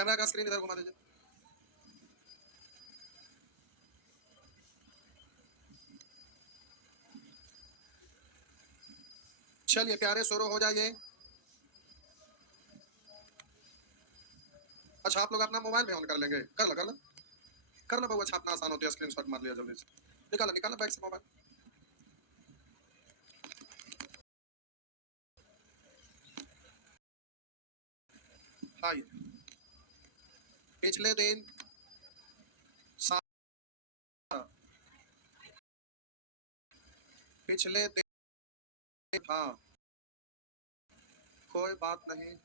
Camera का screen इधर घुमा दीजिए। चलिए प्यारे, शुरू हो जाइए। अच्छा, आप लोग अपना मोबाइल भी ऑन कर लेंगे? कर लो, कर लो, कर लो बउआ, छापना आसान होती है। स्क्रीनशॉट मार लिया जल्दी से। निकालो निकालो बैग से मोबाइल। हाँ, ये पिछले दिन सा- पिछले दिन, हाँ, कोई बात नहीं,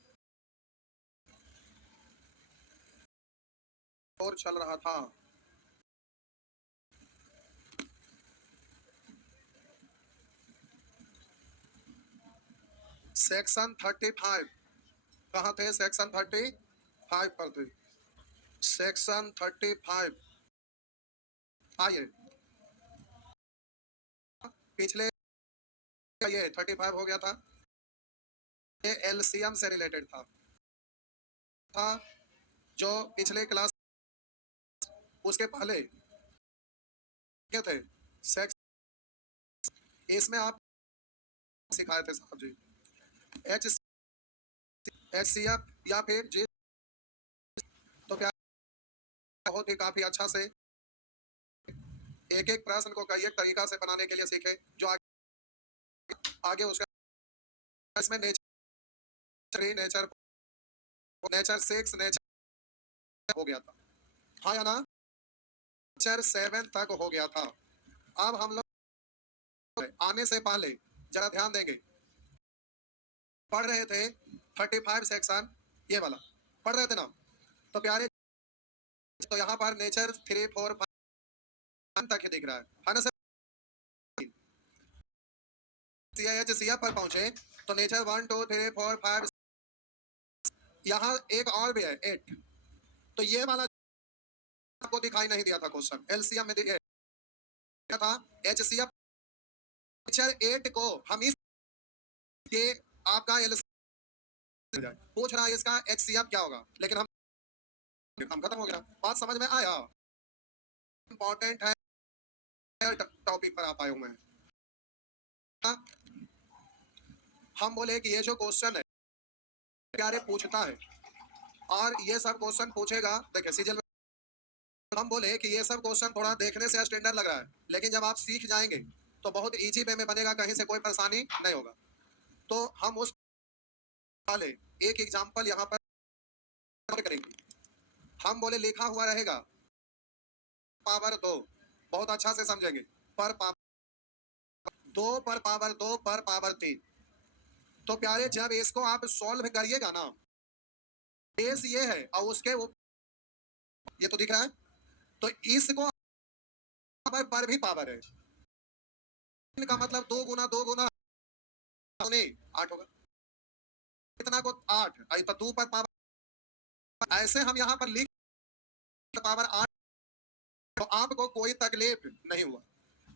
और चल रहा था। सेक्शन 35 कहाँ थे? सेक्शन 35 पर थे। सेक्शन 35 आइए। पिछले ये 35 हो गया था। ये एलसीएम से रिलेटेड था जो पिछले क्लास, उसके पहले क्या थे? सेक्स, इसमें आप सिखाए थे साहब जी। एच एच सी एफ या फिर जी। तो क्या बहुत ही काफी अच्छा से एक एक प्रश्न को कई एक तरीका से बनाने के लिए सीखे, जो आगे उसका इसमें नेचर, नेचर नेचर 6, नेचर हो गया था। हाँ या ना? नेचर 7 तक हो गया था। अब हम लोग आने से पहले जरा ध्यान देंगे, पढ़ रहे थे 35 सेक्शन, ये वाला पढ़ रहे थे ना? तो प्यारे, तो यहाँ पर नेचर 3, 4, 5 तक ही दिख रहा है ना सर? सीएच पर पहुंचे तो नेचर 1, 2, 3, 4, 5, यहाँ एक और भी है 8। तो ये वाला आपको दिखाई नहीं दिया था क्वेश्चन, एलसीएम में दिया था एचसीएफ। नेचर 8 को हम इस के आपका एलसीएम पूछ रहा है, इसका एचसीएफ क्या होगा, लेकिन हम खत्म हो गया। बात समझ में आया? इंपॉर्टेंट है टॉपिक पर आप आए हुए हैं। हम बोले कि ये जो क्वेश्चन है प्यारे पूछता है, और ये सब क्वेश्चन पूछेगा। देखिए सीजल, हम बोले कि ये सब क्वेश्चन थोड़ा देखने से स्टैंडर्ड लग रहा है, लेकिन जब आप सीख जाएंगे तो बहुत इजी वे में बनेगा, कहीं से कोई परेशानी नहीं होगा। तो हम उस वाले एक एग्जांपल यहाँ पर करेंगे। हम बोले लिखा हुआ रहेगा पावर 2, बहुत अच्छा से समझेंगे। पर पावर 2 पर पावर 2 पर पावर 3। तो प्यारे, जब इसको आप सॉल्व करिएगा ना, बेस ये है और उसके वो ये तो दिख रहा है, तो इसको पावर पर भी पावर है। इनका मतलब 2 गुना 2 गुना 8 होगा। इतना को 8, तो 2 पर पावर, ऐसे हम यहाँ पर लिख पावर 8, तो आपको कोई तकलीफ नहीं हुआ।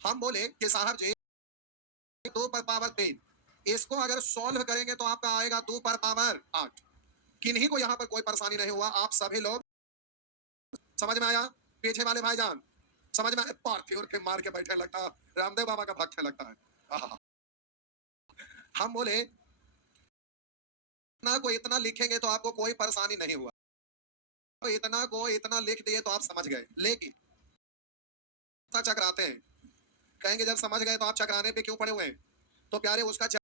हम बोले कि साहब जी 2 पर पावर 3, इसको अगर सॉल्व करेंगे तो आपका आएगा 2 पर पावर 8। किन्हीं को यहाँ पर कोई परेशानी नहीं हुआ, आप सभी लोग समझ में आया? पीछे वाले भाईजान समझ में आया? पार्थिव के मार के बैठे लगता, रामदेव बाबा का भक्त है लगता है। आहा। हम बोले ना को इतना लिखेंगे तो आपको कोई परेशानी नहीं हुआ, तो इतना को इतना लिख दिए तो आप समझ गए। लेकिन चकराते हैं, कहेंगे जब समझ गए तो आप चकराने पे क्यों पड़े हुए हैं? तो प्यारे, उसका जब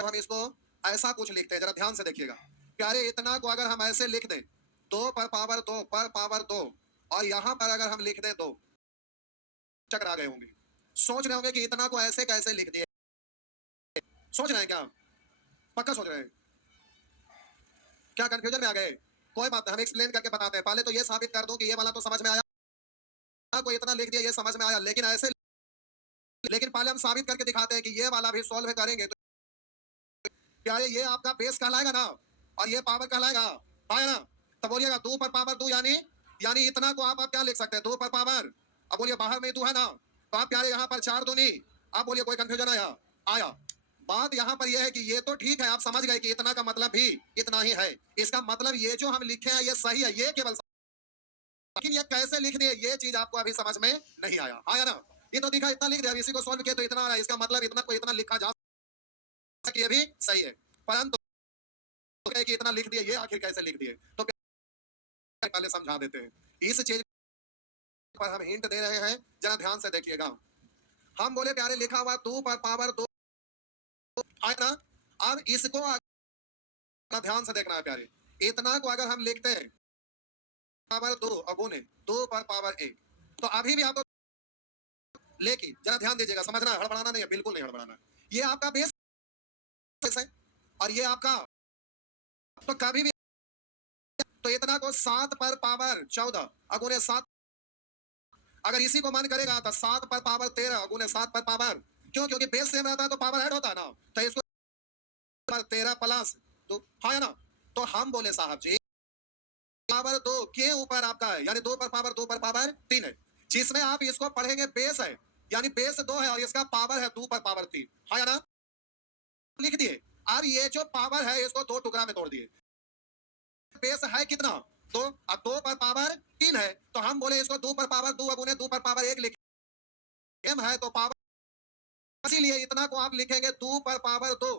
हम इसको ऐसा कुछ लिखते हैं, जरा ध्यान से देखिएगा प्यारे, इतना को अगर हम ऐसे लिख दें 2 पर पावर 2 पर पावर 2, और यहाँ पर अगर हम लिख दें 2, चकरा गए होंगे। सोच रहे होंगे कि इतना को ऐसे कैसे लिख दिए। सोच रहे हैं क्या? पक्का सोच रहे हैं? क्या कंफ्यूजन में आ गए? कोई बात नहीं, हम एक्सप्लेन करके बताते हैं। पहले तो ये साबित कर दो कि ये वाला तो समझ में आया, को इतना लिख दिया ये समझ में आया, लेकिन ऐसे, लेकिन पहले हम साबित करके दिखाते हैं कि ये वाला भी सॉल्व करेंगे तो प्यारे ये आपका बेस कहलाएगा ना, और ये पावर कहलाएगा। आया ना? तो बोलिएगा 2 पर पावर 2, यानी यानी इतना को आप क्या लिख सकते हैं? 2 पर पावर, अब बोलिए बाहर में 2 है ना, तो आप प्यारे यहाँ पर 4 दूनी, आप बोलिए कोई कंफ्यूजन आया? आया। बात यहाँ पर यह है कि ये तो ठीक है, आप समझ गए कि इतना का मतलब भी इतना ही है। इसका मतलब ये जो हम लिखे हैं ये सही है, ये केवल, लेकिन ये कैसे लिख दिए ये चीज आपको अभी समझ में नहीं आया ना? ये तो दिखा इतना लिख दिया, इसी को सॉल्व किया तो इतना आ रहा है, इसका मतलब इतना को इतना लिखा जा सकता है, ये भी सही है, परंतु कि इतना लिख दिया, ये आखिर कैसे लिख दिए? तो पहले समझा देते हैं। इस चीज पर हम हिंट दे रहे हैं, जरा ध्यान से देखिएगा। हम बोले प्यारे लिखा हुआ 2 पर पावर 2 है ना? अब इसको ध्यान से देखना है प्यारे, इतना को अगर हम लिखते हैं पावर 2 अगुने 2 पर पावर 1, तो अभी भी आपको, लेकिन जरा ध्यान दीजिएगा, समझना है, हड़बड़ाना नहीं है, बिल्कुल नहीं हड़बड़ाना है। ये आपका बेस है और ये आपका, तो कभी भी तो इतना को 7 पर पावर 14 अगुने 7, अगर इसी को मन करेगा तो 7 पर पावर 13 अगुने 7 पर पावर, क्यों? क्योंकि बेस सेम रहता है तो पावर ऐड होता है ना, तो इसको 13 प्लस तो है ना? तो हम बोले साहब जी पावर 2 के ऊपर आपका है, यानी 2 पर पावर 2 पर पावर 3 है, जिसमें आप इसको पढ़ेंगे बेस है, यानी बेस 2 है और इसका पावर है 2 पर पावर 3, है ना? लिख दिए। अब ये जो पावर है इसको दो टुकड़ा में तोड़ दिए, बेस है कितना? 2, अब 2 पर पावर 3 है, तो हम बोले इसको 2 पर पावर 2 अगुने 2 पर पावर 1 लिख, एम है तो पावर, इसीलिए इतना को आप लिखेंगे 2 पर पावर 2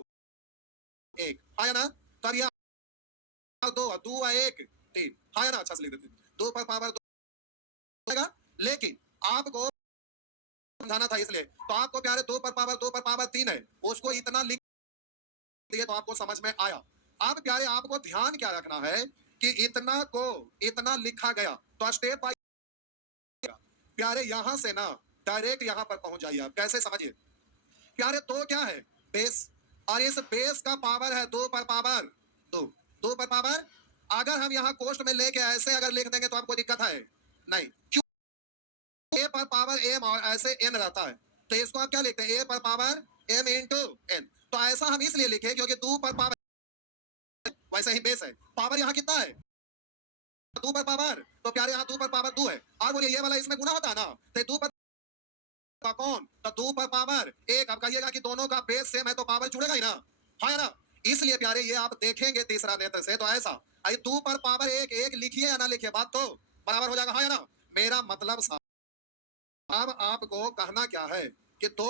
1, है ना? तब ये 2 2 1 3, है ना? अच्छा से लिख देते हैं 2 पर पावर 2, लेकिन आपको समझाना था इसलिए, तो आपको प्यारे 2 पर पावर 2 पर पावर 3 है, उसको इतना लिख दिए तो आपको समझ में आया। अब प्यारे आपको ध्यान क्या रखना है कि इतना को इतना लिखा गया, तो स्टेप बाय प्यारे यहां से ना डायरेक्ट यहां पर पहुंच जाइए। आप कैसे समझिए प्यारे, तो क्या है बेस, और इस बेस का पावर है 2 पर पावर 2, 2 पर पावर, अगर हम यहाँ कोष्ट में लेके ऐसे अगर लिख देंगे तो आपको दिक्कत है नहीं, क्यों? ए पर पावर एम और ऐसे एन रहता है, तो इसको आप क्या लिखते हैं? ए पर पावर एम इंटू एन, तो ऐसा हम इसलिए लिखे क्योंकि 2 पर पावर, वैसे ही बेस है, पावर यहाँ कितना है? 2 पर पावर, तो प्यारे यहाँ 2 पर पावर 2 है, और बोलिए ये वाला इसमें गुना होता है ना, तो 2 पर कौन, तो 2 पर पावर 1, अब कहिएगा कि दोनों का बेस सेम है तो पावर जुड़ेगा ही ना, है ना? इसलिए प्यारे ये आप देखेंगे तीसरा नेत्र से, तो ऐसा 2 पर पावर 1 1 लिखिए या ना लिखिए, बात तो बराबर हो जाएगा, है ना? मेरा मतलब अब आपको कहना क्या है कि 2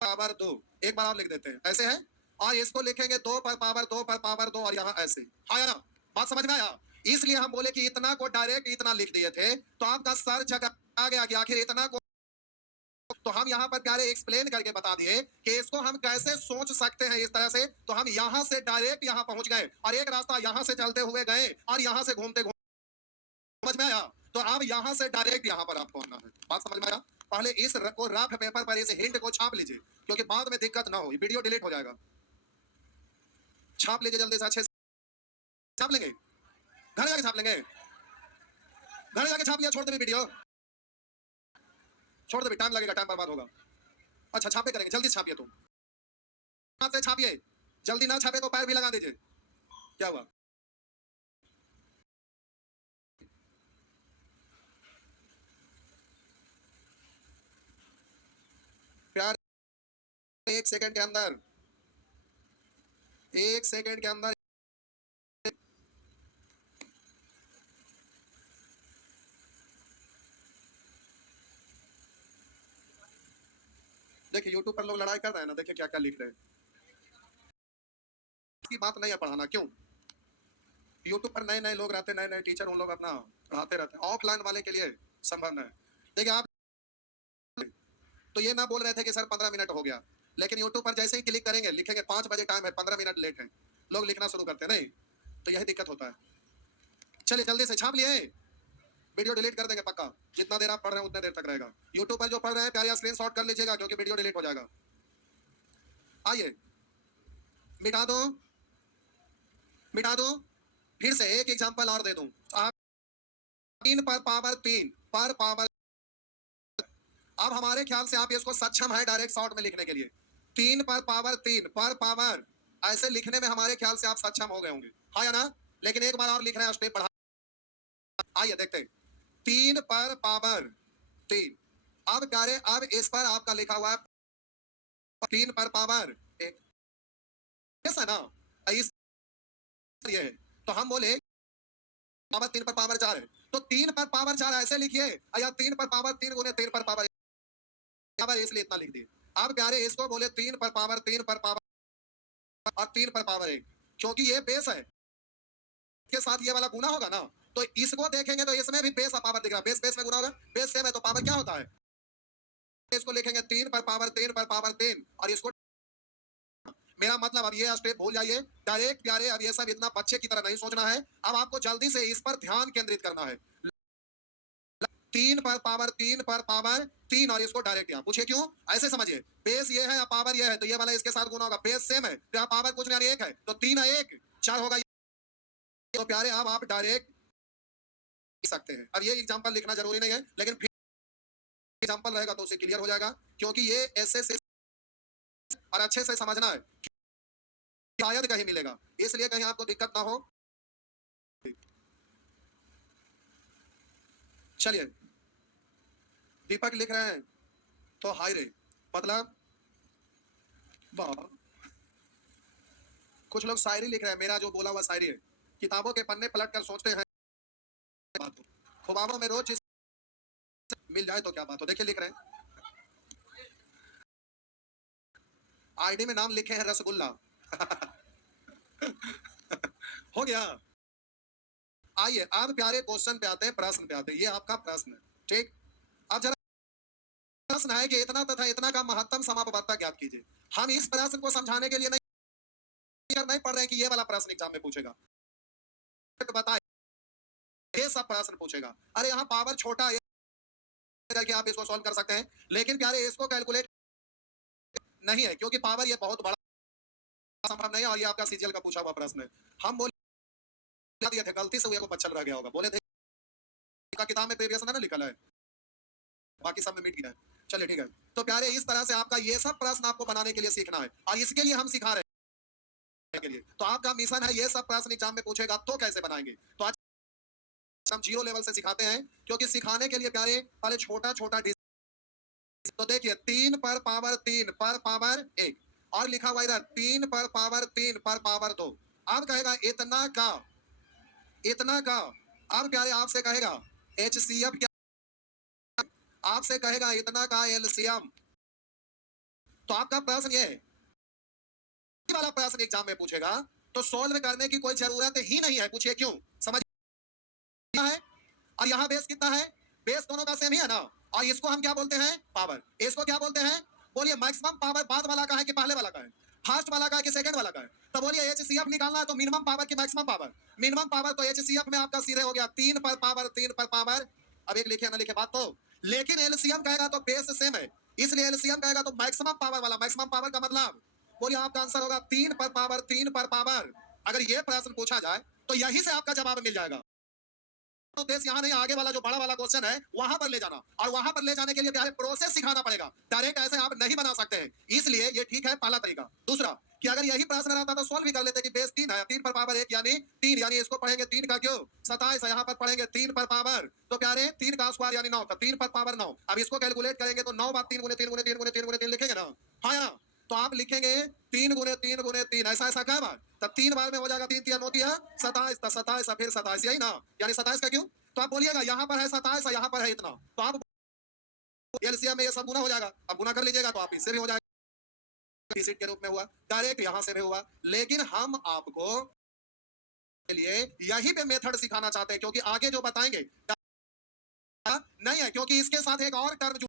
पावर 2, एक बार आप लिख देते हैं ऐसे है, और इसको लिखेंगे 2 पर पावर 2 पर पावर 2 और यहाँ ऐसे, है ना? बात समझ में आया? इसलिए हम बोले कि इतना को डायरेक्ट इतना लिख दिए थे, तो आपका सर जगह आ गया कि आखिर इतना को, तो हम यहाँ पर प्यारे एक्सप्लेन करके बता दिए कि इसको हम कैसे सोच सकते हैं इस तरह से, तो हम यहाँ से डायरेक्ट यहाँ पहुंच गए और एक रास्ता यहाँ से चलते हुए गए और यहाँ से घूमते घूमते, समझ में आया? तो अब यहाँ से डायरेक्ट यहाँ पर आपको आना है, बात समझ में आया? पहले इस को रफ पेपर पर इस हिंट को छाप लीजिए, क्योंकि बाद में दिक्कत ना हो, वीडियो डिलीट हो जाएगा। छाप लीजिए जल्दी से, अच्छे से छाप लेंगे, घर जाके छाप लेंगे, घर जाके छाप लिया, छोड़ दे वीडियो, छोड़ दे, टाइम लगेगा, टाइम बर्बाद होगा। अच्छा छापे करेंगे, जल्दी छापिए, तुम हाथ से छापिए, जल्दी ना छापे तो पैर भी लगा दीजिए। क्या हुआ? प्यार, एक सेकंड के अंदर, एक सेकंड के अंदर, देखिए यूट्यूब पर लोग लड़ाई कर रहे हैं ना, देखिए क्या क्या लिख रहे हैं, की बात नहीं है पढ़ाना, क्यों? यूट्यूब पर नए नए लोग रहते हैं, नए नए टीचर, उन लोग अपना पढ़ाते रहते हैं, ऑफलाइन वाले के लिए संभव है। देखिए आप तो ये ना बोल रहे थे कि सर 15 मिनट हो गया, लेकिन यूट्यूब पर जैसे ही क्लिक करेंगे लिखेंगे 5 बजे टाइम है, 15 मिनट लेट है, लोग लिखना शुरू करते हैं, नहीं तो यही दिक्कत होता है। चलिए जल्दी से छाप लिए, वीडियो डिलीट कर देंगे पक्का, जितना देर आप पढ़ रहे हैं उतने देर तक रहेगा। यूट्यूब पर जो पढ़ रहे हैं प्यारे स्क्रीन शॉट कर लीजिएगा, क्योंकि वीडियो डिलीट हो जाएगा। आइए मिटा दो, मिटा दो, फिर से एक एग्जांपल और दे दूं, आप 3 पर पावर 3 पर पावर, अब हमारे ख्याल से आप इसको सक्षम है डायरेक्ट शॉर्ट में लिखने के लिए, 3 पर पावर 3 पर पावर, ऐसे लिखने में हमारे ख्याल से आप सक्षम हो गए होंगे, हाँ या ना? लेकिन एक बार और लिख रहे हैं, स्टेप बढ़ा, आइए देखते हैं। 3 पर पावर 3, अब प्यारे अब इस पर आपका लिखा हुआ है 3 पर पावर ऐसा ना इस ये है। तो हम बोले पावर 3 पर पावर 4 है, तो 3 पर पावर 4 ऐसे लिखिए, या 3 पर पावर 3 गुने 3 पर पावर इसलिए इतना लिख दिए। अब प्यारे इसको बोले 3 पर पावर 3 पर पावर और 3 पर पावर 1, क्योंकि ये बेस है, के साथ ये वाला गुना होगा ना, तो इसको देखेंगे तो इसमें भी बेस पावर दिख रहा है, बेस बेस में गुना होगा, बेस सेम है तो पावर क्या होता है, इसको लिखेंगे 3 पर पावर 3 पर पावर 3, और इसको मेरा मतलब अब ये स्टेप भूल जाइए डायरेक्ट प्यारे। अब ये सब इतना बच्चे की तरह नहीं सोचना है, अब आपको जल्दी से इस पर ध्यान केंद्रित करना है। 3 पर पावर 3 पर पावर 3, और इसको डायरेक्ट यहाँ पूछे क्यों, ऐसे समझिए, बेस ये है या पावर ये है, तो ये वाला इसके साथ गुना होगा, बेस सेम है तो यहाँ पावर कुछ नहीं 1 है, तो 3 है 1 4 होगा। तो प्यारे अब आप डायरेक्ट लिख सकते हैं। अब ये एग्जांपल लिखना जरूरी नहीं है, लेकिन फिर एग्जांपल रहेगा तो उसे क्लियर हो जाएगा, क्योंकि ये ऐसे से और अच्छे से समझना है, शायद कहीं मिलेगा, इसलिए कहीं आपको दिक्कत ना हो। चलिए दीपक लिख रहे हैं तो हाय रे, मतलब वाह, कुछ लोग शायरी लिख रहे हैं, मेरा जो बोला हुआ शायरी है, किताबों के पन्ने पलट कर सोचते हैं बात हो, ख्वाबों में रोज चीज मिल जाए तो क्या बात हो। देखिए लिख रहे हैं, आईडी में नाम लिखे हैं रसगुल्ला हो गया। आइए अब प्यारे क्वेश्चन पे आते हैं, प्रश्न पे आते हैं, ये आपका प्रश्न है, ठीक। अब जरा प्रश्न है कि इतना तथा इतना का महत्तम समापवर्तक ज्ञात कीजिए। हम इस प्रश्न को समझाने के लिए नहीं पढ़ रहे हैं कि ये वाला प्रश्न एग्जाम में पूछेगा, तो बताए ये सब प्रश्न पूछेगा। अरे यहाँ पावर छोटा है करके आप इसको सॉल्व कर सकते हैं, लेकिन प्यारे इसको कैलकुलेट नहीं है, क्योंकि पावर ये बहुत बड़ा संभव नहीं है, और ये आपका सीजीएल का पूछा हुआ प्रश्न है। हम बोले दिए थे, गलती से वो बच्चा रह गया होगा, बोले थे का किताब में प्रीवियस ना लिखा है, बाकी सब में मिट गया है। चलिए ठीक है, तो प्यारे इस तरह से आपका ये सब प्रश्न आपको बनाने के लिए सीखना है, और इसके लिए हम सिखा रहे हैं के लिए। तो आपका मिशन है ये सब प्रश्न एग्जाम में पूछेगा तो कैसे बनाएंगे, तो आज हम 0 लेवल से सिखाते हैं, क्योंकि सिखाने के लिए प्यारे पहले छोटा छोटा। तो देखिए 3 पर पावर 3 पर पावर 1, और लिखा हुआ इधर 3 पर पावर 3 पर पावर 2। अब कहेगा इतना का, अब प्यारे आपसे कहेगा एचसीएफ क्या, आपसे कहेगा इतना का एलसीएम। तो आपका प्रश्न ये वाला प्रश्न एग्जाम में पूछेगा, तो सोल्व करने की कोई जरूरत ही नहीं है, पूछिए क्यों, समझ है। और यहाँ बेस कितना है, बेस दोनों का सेम ही है ना, और इसको हम क्या बोलते हैं, पावर। इसको क्या बोलते हैं, बोलिए मैक्सिमम पावर बाद वाला का है कि पहले वाला का है, फर्स्ट वाला का है कि सेकंड वाला का है। तो बोलिए एचसीएफ निकालना है तो मिनिमम पावर की मैक्सिमम पावर, मिनिमम पावर तो एचसीएफ में आपका सीधे हो गया 3 पर पावर 3 पर पावर। अब एक लिखे ना लिखे बात तो, लेकिन एलसीएम कहेगा तो बेस सेम है, इसलिए एलसीएम कहेगा तो मैक्सिमम पावर वाला, मैक्सिमम पावर का मतलब बोलिए आपका आंसर होगा 3 पर पावर 3 पर पावर। अगर ये प्रश्न पूछा जाए तो यही से आपका जवाब मिल जाएगा। उद्देश्य यहाँ नहीं, आगे वाला जो बड़ा वाला क्वेश्चन है वहां पर ले जाना, और वहां पर ले जाने के लिए क्या है, प्रोसेस सिखाना पड़ेगा, डायरेक्ट ऐसे आप नहीं बना सकते हैं, इसलिए ये ठीक है पहला तरीका। दूसरा कि अगर यही प्रश्न रहता तो सोल्व भी कर लेते कि बेस 3 है, 3 पर पावर 1 यानी 3, यानी इसको पढ़ेंगे 3 का क्यों 27 है, यहाँ पर पढ़ेंगे 3 पर पावर, तो प्यारे 3 का स्क्वायर यानी 9, तो 3 पर पावर 9। अब इसको कैलकुलेट करेंगे तो 9 बार 3 गुने 3 गुने 3 गुने 3 गुने 3 लिखेंगे ना, हाँ या ना, तो आप लिखेंगे 3 गुने 3 गुने 3, ऐसा ऐसा क्या बार, तब 3 बार में हो जाएगा 3 3 9 27, 27 फिर 27, यही ना, यानी 27 का क्यों, तो आप बोलिएगा यहाँ पर है 27 और यहाँ पर है इतना, तो आप एलसीएम में ये सब गुना हो जाएगा, अब गुना कर लीजिएगा तो आप इससे भी हो जाएगा, सीट के रूप में हुआ, डायरेक्ट यहाँ से भी हुआ। लेकिन हम आपको के लिए यही पे मेथड सिखाना चाहते हैं, क्योंकि आगे जो बताएंगे नहीं है, क्योंकि इसके साथ एक और टर्म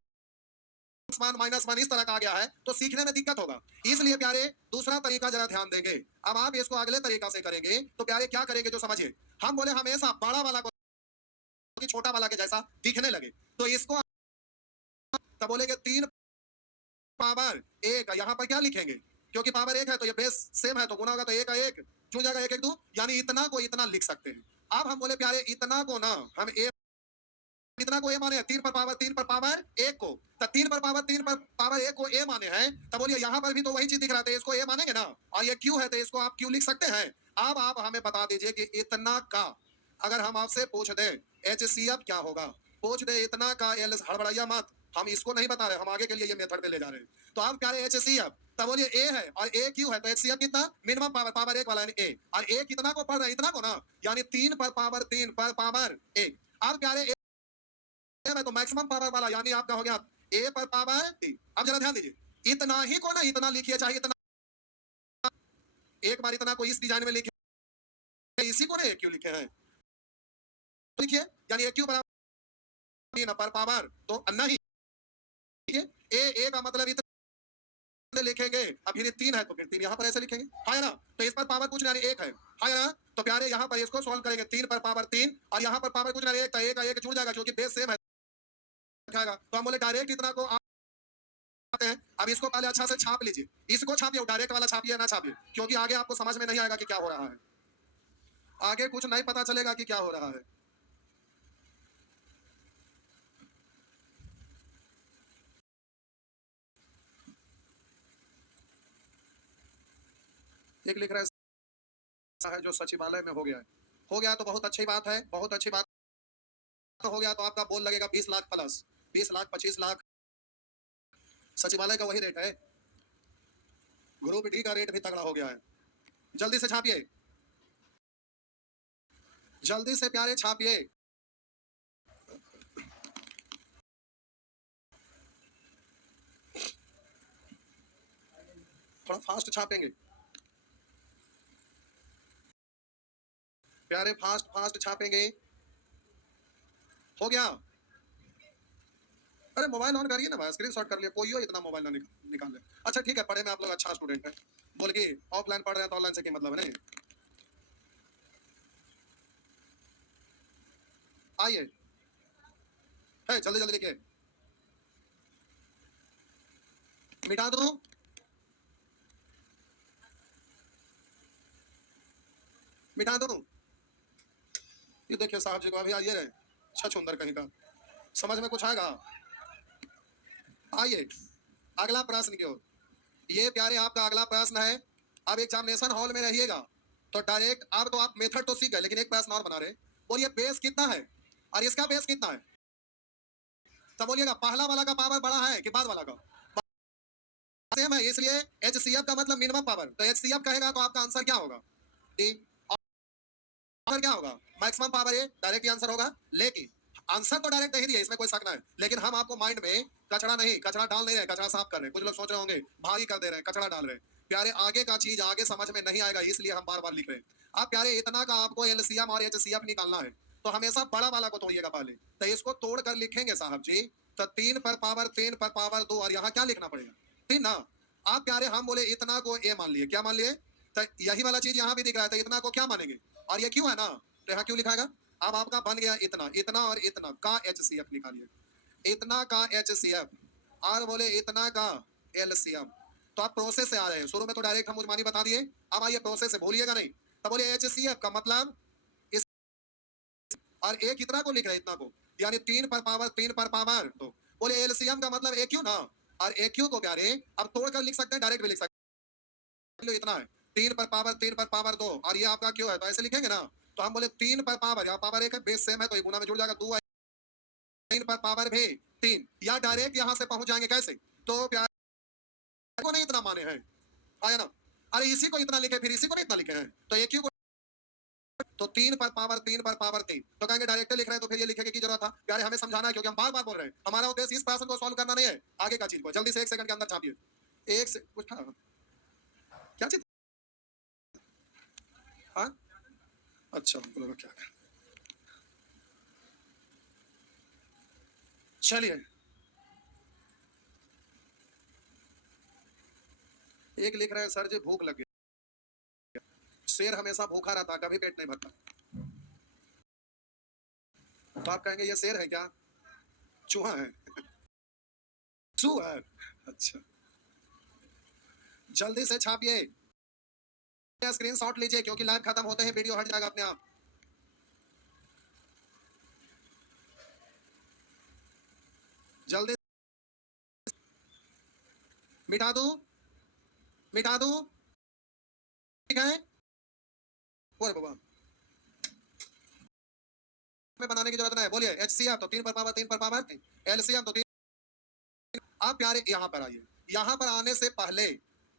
-1 इस तरह का आ गया है तो सीखने में दिक्कत होगा, इसलिए प्यारे दूसरा तरीका जरा ध्यान देंगे। अब आप इसको अगले तरीका से करेंगे तो प्यारे क्या करेंगे जो समझिए, हम बोले हमेशा बड़ा वाला को छोटा वाला के जैसा दिखने लगे, तो इसको तब बोलेंगे 3 पावर 1, यहाँ पर क्या लिखेंगे, क्योंकि पावर 1 है तो ये बेस सेम है, तो गुना होगा तो 1 का 1 जुड़ जाएगा, 1 1 2, यानी इतना को इतना लिख सकते हैं। अब हम बोले प्यारे इतना को ना हम इतना को ए माने 3 पर पावर 3 पर पावर 1 को, तो 3 पर पावर 3 पर पावर 1 को ए माने हैं, तब बोलिए यहाँ पर भी तो वही चीज दिख रहा था, इसको ए मानेंगे ना, और ये क्यू है तो इसको आप क्यू लिख सकते हैं। अब आप हमें बता दीजिए कि इतना का अगर हम आपसे पूछ दें एचसीएफ क्या होगा, पूछ दे इतना का एल, हड़बड़ाइया मत, हम इसको नहीं बता रहे, हम आगे के लिए ये मेथड पे ले जा रहे हैं। तो अब प्यारे HCF, तब बोलिए ए है और ए क्यू है, तो HCF कितना मिनिमम पावर, पावर एक वाला यानी ए, और ए कितना को पढ़ रहा है, इतना को ना, यानी 3 पर पावर 3 पर पावर 1। अब प्यारे ए है तो मैक्सिमम पावर वाला यानी आपका हो गया ए पर पावर 3। अब जरा ध्यान दीजिए, इतना ही को ना इतना लिखिए, चाहे इतना एक बार इतना को इस डिजाइन में लिखे, इसी को ना ए क्यू लिखे हैं, लिखिए यानी ए क्यू बराबर 3 पर पावर तो अन्ना ही ए का मतलब इतना लिखेंगे, अब फिर 3 है तो फिर 3 यहाँ पर ऐसे लिखेंगे, है ना। तो इस पर पावर कुछ नहीं, 1 है ना। तो प्यारे यहाँ पर इसको सॉल्व करेंगे, 3 पर पावर 3 और यहाँ पर पावर कुछ नहीं, 1 का 1 जुड़ जाएगा क्योंकि बेस सेम है, तो हम बोले डायरेक्ट इतना को आते हैं। अब इसको पहले अच्छा से छाप लीजिए, इसको छापिए, डायरेक्ट वाला छापिए ना छापिए, क्योंकि आगे आपको समझ में नहीं आएगा कि क्या हो रहा है, आगे कुछ नहीं पता चलेगा कि क्या हो रहा है। एक लिख रहा है जो सचिवालय में हो गया है, हो गया तो बहुत अच्छी बात है, बहुत अच्छी बात हो गया तो आपका बोल लगेगा 20 लाख प्लस, 20 लाख 25 लाख, सचिवालय का वही रेट है, ग्रुप डी का रेट भी तगड़ा हो गया है। जल्दी से छापिए, जल्दी से प्यारे छापिए, थोड़ा फास्ट छापेंगे प्यारे, फास्ट फास्ट छापेंगे। हो गया, अरे मोबाइल ऑन करिए ना भाई, स्क्रीनशॉट कर लिए, कोई हो इतना मोबाइल ना निकाल ले। अच्छा ठीक है, पढ़े में आप लोग अच्छा स्टूडेंट है, बोल के ऑफलाइन पढ़ रहे हैं तो ऑनलाइन से क्या मतलब है, नहीं आइए, है जल्दी जल्दी लिखिए, मिटा दो, मिटा दो। ये देखिए साहब जी को अभी आइए रहे, छछूंदर कहीं का, समझ में कुछ आएगा। आइए अगला प्रश्न की ओर, ये प्यारे आपका अगला प्रश्न है। अब एग्जामिनेशन हॉल में रहिएगा तो डायरेक्ट, अब तो आप मेथड तो सीख गए लेकिन एक प्रश्न और बना रहे, और ये बेस कितना है और इसका बेस कितना है, तब बोलिएगा पहला वाला का पावर बड़ा है कि बाद वाला का सेम है, इसलिए HCF का मतलब मिनिमम पावर, तो HCF कहेगा तो आपका आंसर क्या होगा, डी। आंसर क्या होगा, मैक्सिमम पावर, ये डायरेक्ट आंसर होगा, लेकिन आंसर तो डायरेक्ट नहीं दिया, इसमें कोई शक ना है, लेकिन हम आपको माइंड में कचरा नहीं, कचरा डाल नहीं रहे, कचरा साफ कर रहे हैं। कुछ लोग सोच रहे होंगे भारी कर दे रहे हैं, कचरा डाल रहे हैं, प्यारे आगे का चीज आगे समझ में नहीं आएगा, इसलिए हम बार बार लिख रहे हैं। अब प्यारे इतना का आपको LCM और HCF निकालना है तो हमेशा बड़ा वाला को तोड़िएगा पहले, तो इसको तोड़ कर लिखेंगे साहब जी, तो 3 पर पावर 3 पर पावर 2 और यहाँ क्या लिखना पड़ेगा, 3 ना। आप प्यारे हम बोले इतना को ए मान लिए, क्या मान लिए, तो यही वाला चीज यहाँ भी दिख रहा है, तो इतना को क्या मानेंगे, और ये क्यों है ना, तो यहाँ क्यों लिखाएगा। अब आपका बन गया इतना, इतना और इतना का HCF निकालिए, इतना का HCF और बोले इतना का LCM। तो आप प्रोसेस से आ रहे हैं, शुरू में तो डायरेक्ट हम मुजमानी बता दिए, अब आइए प्रोसेस से, भूलिएगा नहीं। तब बोले HCF का मतलब इस, और ए कितना को लिख रहे हैं, इतना को, यानी 3 पर पावर 3 पर पावर, तो बोले LCM का मतलब AQ ना, और AQ को प्यारे अब तोड़ कर लिख सकते हैं, डायरेक्ट भी लिख सकते हैं, इतना है 3 पर पावर 3 पर पावर 2 और ये आपका क्यों है, तो ऐसे लिखेंगे ना। तो हम बोले 3 पर पावर, यहाँ पावर 1 है, बेस सेम है तो ये गुना में जुड़ जाएगा, 2 3 पर पावर भी 3, या डायरेक्ट यहाँ से पहुंच जाएंगे कैसे, तो प्यारे को नहीं इतना माने हैं, आया ना। अरे इसी को इतना लिखे फिर इसी को नहीं इतना लिखे हैं, तो एक ही को, तो 3 पर पावर 3 पर पावर 3, तो कहेंगे डायरेक्ट लिख रहे हैं तो फिर ये लिखने की जरूरत था, प्यारे हमें समझाना है क्योंकि हम बार बार बोल रहे हैं, हमारा उद्देश्य इस प्रश्न को सॉल्व करना नहीं है, आगे का चीज को जल्दी से 1 सेकंड के अंदर छापिए। एक से कुछ था क्या चीज, हाँ अच्छा बोलो क्या, चलिए एक लिख रहे हैं सर जी भूख लग गई, शेर हमेशा भूखा रहता कभी पेट नहीं भरता, तो आप कहेंगे ये शेर है क्या, चूहा है, चूहा है, अच्छा जल्दी से छापिए, स्क्रीनशॉट लीजिए क्योंकि लाइव खत्म होते ही वीडियो हट जाएगा अपने आप, जल्दी मिटा दूं, मिटा दूं, ठीक है, और बाबा में बनाने की जरूरत नहीं है, बोलिए HCF तो 3 पर पावर 3 पर पावर, LCM तो 3 आप प्यारे यहाँ पर आइए। यहाँ पर आने से पहले